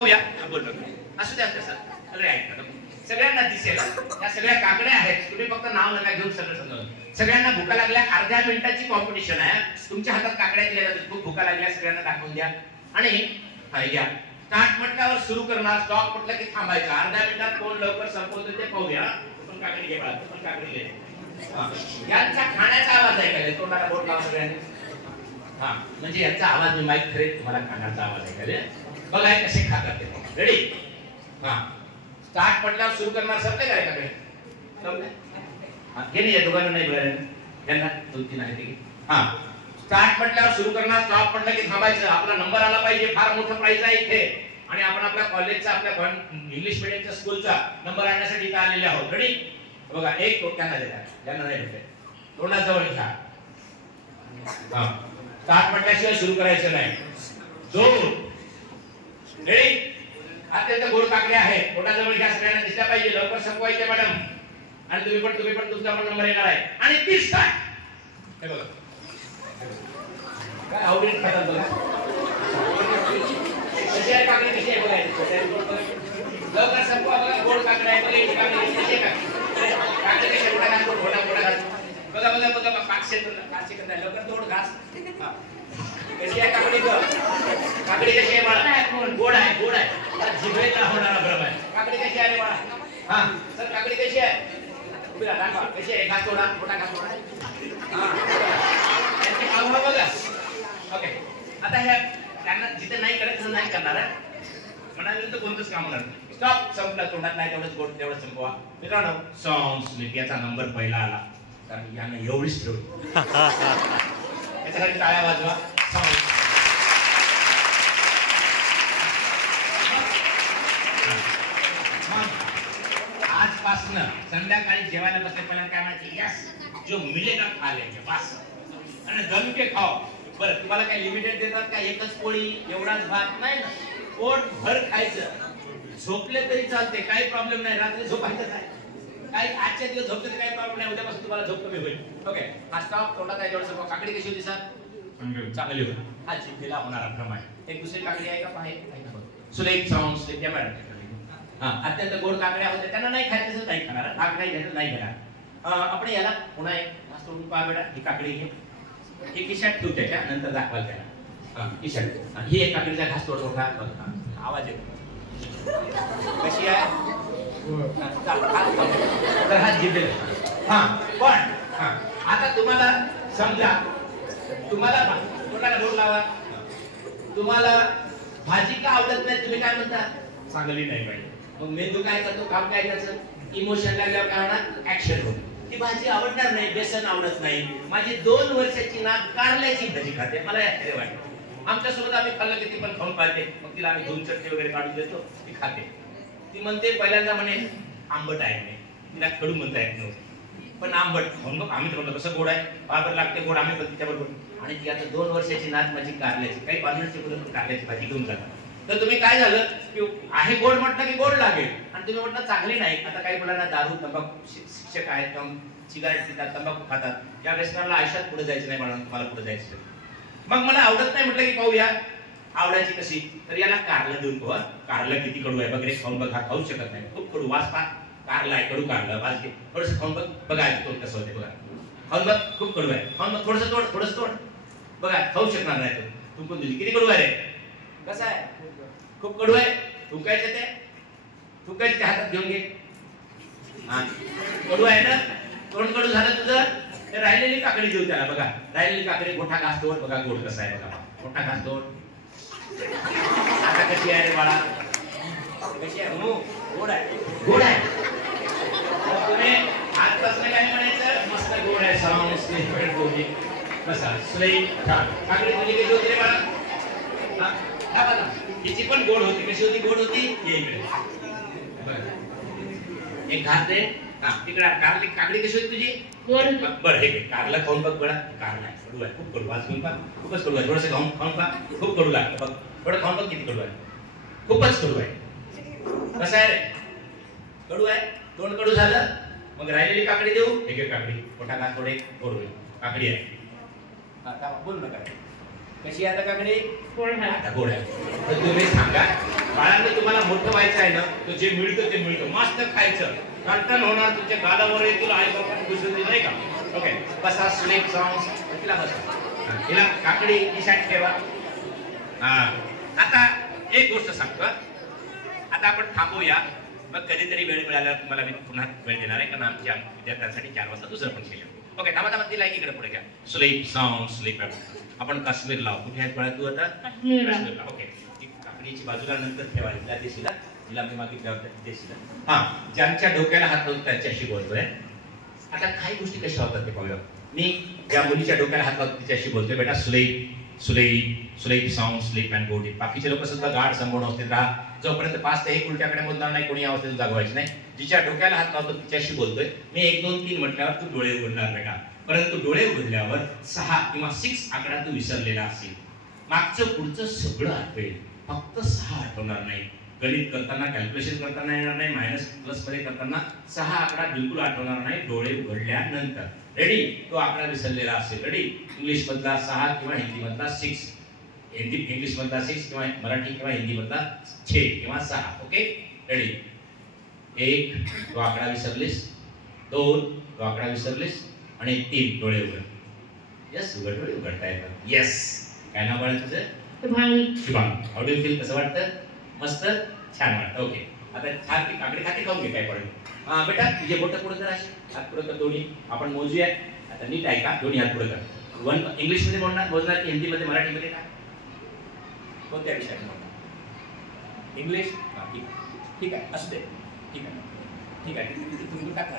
बोललो असू द्या तसं. अरे ऐका सगळ्यांना दिसेल या सगळ्या काकड्या आहेत. तुम्ही फक्त नाव नका घेऊन सगळं समजून. सगळ्यांना भुका लागल्या. अर्ध्या मिनिटाची कॉम्पिटिशन आहे. तुमच्या हातात काकड्या दिल्या जातात. खूप भुका लागल्या सगळ्यांना दाखवून द्या. आणि घ्या स्टार्ट म्हटल्यावर सुरू करणार. स्टॉप म्हटलं की थांबायचं. अर्ध्या मिनिटात कोण लवकर संपवतो ते पाहूया. पण काकडी घे बाळा. पण काकडी घे. यांचा खाण्याचा आवाज ऐकायला तोंडाला बोट लावा सगळ्यांनी. हा म्हणजे यांचा आवाज मी माहित करेल तुम्हाला खाण्याचा आवाज ऐकायला. बघा कसे खातात ते. रेडी. हा स्टार्ट म्हटल्यावर सुरू करणार. सबले काय काकडे समजले. हा घे नाही या दोघांना नाही बघायला. यांना 2-3 आहे ते. हा स्टार्ट म्हटल्यावर सुरू करणार. स्टॉप म्हटलं की थांबायचं. आपला नंबर आला पाहिजे. फार मोठं प्राइज आहे इथे. आणि आपण आपल्या कॉलेजचा आपल्या इंग्लिश मीडियमच्या स्कूलचा नंबर आणण्यासाठी इथे आलेले आहोत. रेडी. बघा एक टोक्यांना देतात. यांना नाही भेटते. तोंडाजवळ घ्या. हा स्टार्ट म्हटल्याशिवाय सुरू करायचं नाही. 2 रेडी. अत्यंत गोड काकड्या आहेत. पोटाजवळ घ्या. सगळ्यांना दिसल्या पाहिजे. लवकर संपवायचे मॅडम. आणि तुम्ही पण तुमचा पण नंबर येणार आहे. आणि 30 स्टार्ट. हे बघा काय आवडीने खातात बघा. कशी आहे काकडी. कशी आहे बघा. लवकर संपवा. बघा गोड काकड्या आहे. बघा काकडी कशी आहे. काकडी कशी मोठा घास. मोठा घास. बघा बघा बघा 5 सेकंद लवकर तोड घास. कशी आहे काकडी. काकडी कशी आहे बाळा. गोड आहे. गोड आहे. जिभेला होणारा भ्रम आहे. काकडी कशी आहे बाळा. हा सर काकडी कशी आहे. उभी राहा दाखवा कशी आहे. घास तोडा. मोठा घास तोडा. हा त्यांची आवड बघा. ओके आता ह्या त्यांना जिथे नाही करायचं नाही करणार आहे. म्हणाले तर कोणतंच काम होणार नाही. स्टॉप. संपलं. तोंडात नाही तेवढंच गोड तेवढं संपवा. मित्रांनो सॉंग्स याचा नंबर पहिला आला. कारण यानं एवढीच ठेवली. याच्यासाठी टाळ्या वाजवा. आजपासून संध्याकाळी जेवायला बसले पहिल्यांदा काय म्हणायचे. यस जो मिलेगा खा लेंगे बस. आणि जम के खाओ. बरं तुम्हाला काय लिमिटेड देतात का. एकच पोळी एवढाच भात नाही ना. पोट भर खायचं. झोपले तरी चालते. काही प्रॉब्लेम नाही. रात्री झोपायचं नाही. काही आजच्या दिवस झोपले तर काही प्रॉब्लेम नाही. उद्यापासून तुम्हाला झोप कमी होईल. ओके हा स्टॉप. तोंडात आहे जेवढं संपवा. काकडी कशी होती सर. चांगली होती. हा जिभेला होणारा भ्रम आहे. एक दुसरी काकडी आहे का पाहे. सुलेख सॉंग सुलेख या मॅडम. हा अत्यंत गोड काकड्या होत्या. त्यांना नाही खायचं नाही खाणार. भाग नाही घ्यायचं नाही घेणार. आपण याला पुन्हा एक घास तोडून पहा बेटा. ही काकडी घे. ही खिशात ठेवू. त्याच्या नंतर दाखवाल त्याला. खिशात ही एक काकडीचा घास तोड मोठा आवाज येतो. कशी आहे. तर हा जिभेल. हा पण हा आता तुम्हाला समजा तुम्हाला कोणाला बोट लावा. तुम्हाला भाजी का आवडत नाही. तुम्ही काय म्हणता. चांगली नाही पाहिजे. मग मेंदू काय करतो. काम काय त्याचं. इमोशन लागल्यावर काय होणार. ऍक्शन होतो. ती भाजी आवडणार नाही. बेसन आवडत नाही. माझी 2 वर्षाची नात कारल्याची भाजी खाते. मला आश्चर्य वाटतं. आमच्यासोबत आम्ही खाल्लं किती पण खाऊन पाहते. मग तिला आम्ही 2 चटणी वगैरे काढून देतो. ती खाते. ती म्हणते पहिल्यांदा म्हणे आंबट आहे नाही. तिला कडू म्हणता येत नव्हतं. पण आंबट म्हणून आम्ही तर म्हणतो कसं गोड आहे. बरोबर लागते गोड. आम्ही पण तिच्याबरोबर. आणि ती आता 2 वर्षाची नात माझी कारल्याची. काही पाहुण्यांची बोलून कारल्याची भाजी घेऊन जातात. तर तुम्ही काय झालं की आहे गोड म्हटलं की गोड लागेल. आणि तुम्ही म्हटलं चांगली नाही. आता काही मुलांना दारू तंबाखू शिक्षक आहेत किंवा सिगारेट पितात तंबाखू खातात. या व्यसनाला आयुष्यात पुढे जायचं नाही. म्हणून तुम्हाला पुढे जायचं. मग मला आवडत नाही म्हटलं की पाहूया आवडायची कशी. तर याला कारलं देऊन पोहा. कारलं किती कडू आहे वगैरे खाऊन बघा. खाऊ शकत नाही. खूप कडू वास पा. कारलं आहे कडू. कारलं वास घे. थोडंसं खाऊन बघ. बघा तोंड कसं होते बघा. खाऊन बघ. खूप कडू आहे. खाऊन बघ. थोडंसं तोड. थोडंसं तोड. बघा खाऊ शकणार नाही. तू पण तुझी किती कडू आहे रे. कसं आहे. खूप कडू आहे. थुकायचं ते. थुकायचं ते हातात घेऊन घे. हा कडू आहे ना. तोंड कडू झालं तुझं. तर राहिलेली काकडी देऊ त्याला. बघा राहिलेली काकडी. मोठा घास तोड. बघा गोड कसा आहे बघा. मोठा घास तोड. आता कशी आहे रे बाळा. कशी आहे. गोड आहे. गोड आहे. तुम्ही आजपासून काय म्हणायचं. मस्त गोड आहे. सॉंग कसा स्लेट काकडी तुझी कशी होती रे बाळा. हा बघा हिची पण गोड होती. कशी होती. गोड होती. एक घास दे. हा तिकडे कारली काकडी कशी होती तुझी. गोड. बरं हे घे. कारला खाऊन बघ बघा. कारला आहे कडू आहे. खूप कडू. वाज घेऊन पहा. खूपच कडू आहे. थोडंसं खाऊन पहा. खूप कडू लागतं बघ. थोडं खाऊन बघ किती कडू आहे. खूपच कडू आहे. कसं आहे रे. कडू आहे. तोंड कडू झालं. मग राहिलेली काकडी देऊ. हे घे काकडी. मोठा घास थोडे गोड होईल. काकडी आहे. बोल नका. कशी आहे आता काकडे? आता गोड आहे. तर तुम्ही सांगा बाळांना, तुम्हाला मोठं व्हायचं आहे ना, तर जे मिळतं ते मिळतं, मस्त खायचं, टणटण होणार, तुमच्या गालावर येतील, आई बापाने घुसून दिलं नाही का? ओके, बसा, स्लीप सॉंग्स, तिला बसा, तिला काकडी निशाट ठेवा. हा, आता एक गोष्ट सांगतो, आता आपण थांबूया, मग कधीतरी वेळ मिळाला तुम्हाला मी पुन्हा वेळ देणार आहे, कारण आमच्या विद्यार्थ्यांसाठी 4 वाजता दुसरं पण सेशन. ओके, थांबा तिला इकडे पुढे घ्या. Sleep sound sleep. आपण काश्मीरला, कुठे आहेत बाळा तू आता? काश्मीरला. ओके, काकडीची बाजूला नंतर ठेवायची, त्या दिशेला तिला मी मागितल्या होत्या दिशेला. हा, ज्यांच्या डोक्याला हात लावतो त्यांच्याशी बोलतोय. आता काही गोष्टी कशा होतात ते पाहूया. मी ज्या मुलीच्या डोक्याला हात लावतो तिच्याशी बोलतोय, बेटा sleep sleep sleep sound sleep and go deep. बाकीचे लोक सुद्धा गाढ संपूर्ण अवस्थेत राहा, जोपर्यंत 5 ते 1 उलट्याकडे बोलणार नाही, कोणी अवस्थेत जागवायची नाही. जिच्या डोक्याला हात लावतो तिच्याशी बोलतोय. मी 1 2 3 म्हटल्यावर तू डोळे उघडणार बेटा, परंतु डोळे उघडल्यावर 6 किंवा 6 आकडा तू विसरलेला असेल. मागचं पुढचं सगळं आठवेल, फक्त 6 आठवणार नाही. गणित करताना, कॅल्क्युलेशन करताना येणार नाही, मायनस प्लस मध्ये करताना 6 आकडा बिलकुल आठवणार नाही डोळे उघडल्यानंतर. रेडी? तो आकडा विसरलेला असेल. रेडी? इंग्लिश मधला 6 किंवा हिंदी मधला 6, इंग्लिश मधला 6 किंवा मराठी किंवा हिंदी मधला 6 किंवा 6. Okay, ready? 1 तो आकडा विसरलीस, 2 तो आकडा विसरलीस, आणि 3 डोळे उघड. यस, उघड, डोळे उघडता येतात. येस. काय नाव बाळा तुझं? Shubhangi. How do you feel? कसं वाटतं? मस्त, छान वाटतं. ओके, आता छान ती काकडी खाते, खाऊन घे, काय पडेल. हा बेटा, तुझे बोटं पुढे कर, असे हात पुढे कर दोन्ही. आपण मोजूया. आता नीट ऐका, दोन्ही हात पुढे कर. 1 इंग्लिश मध्ये बोलणार की हिंदी मध्ये, मराठी मध्ये? काय कोणत्या विषयात बोलणार? इंग्लिश? ठीक आहे, ठीक आहे, असू दे. ठीक आहे, ठीक आहे, तुम्ही टाका.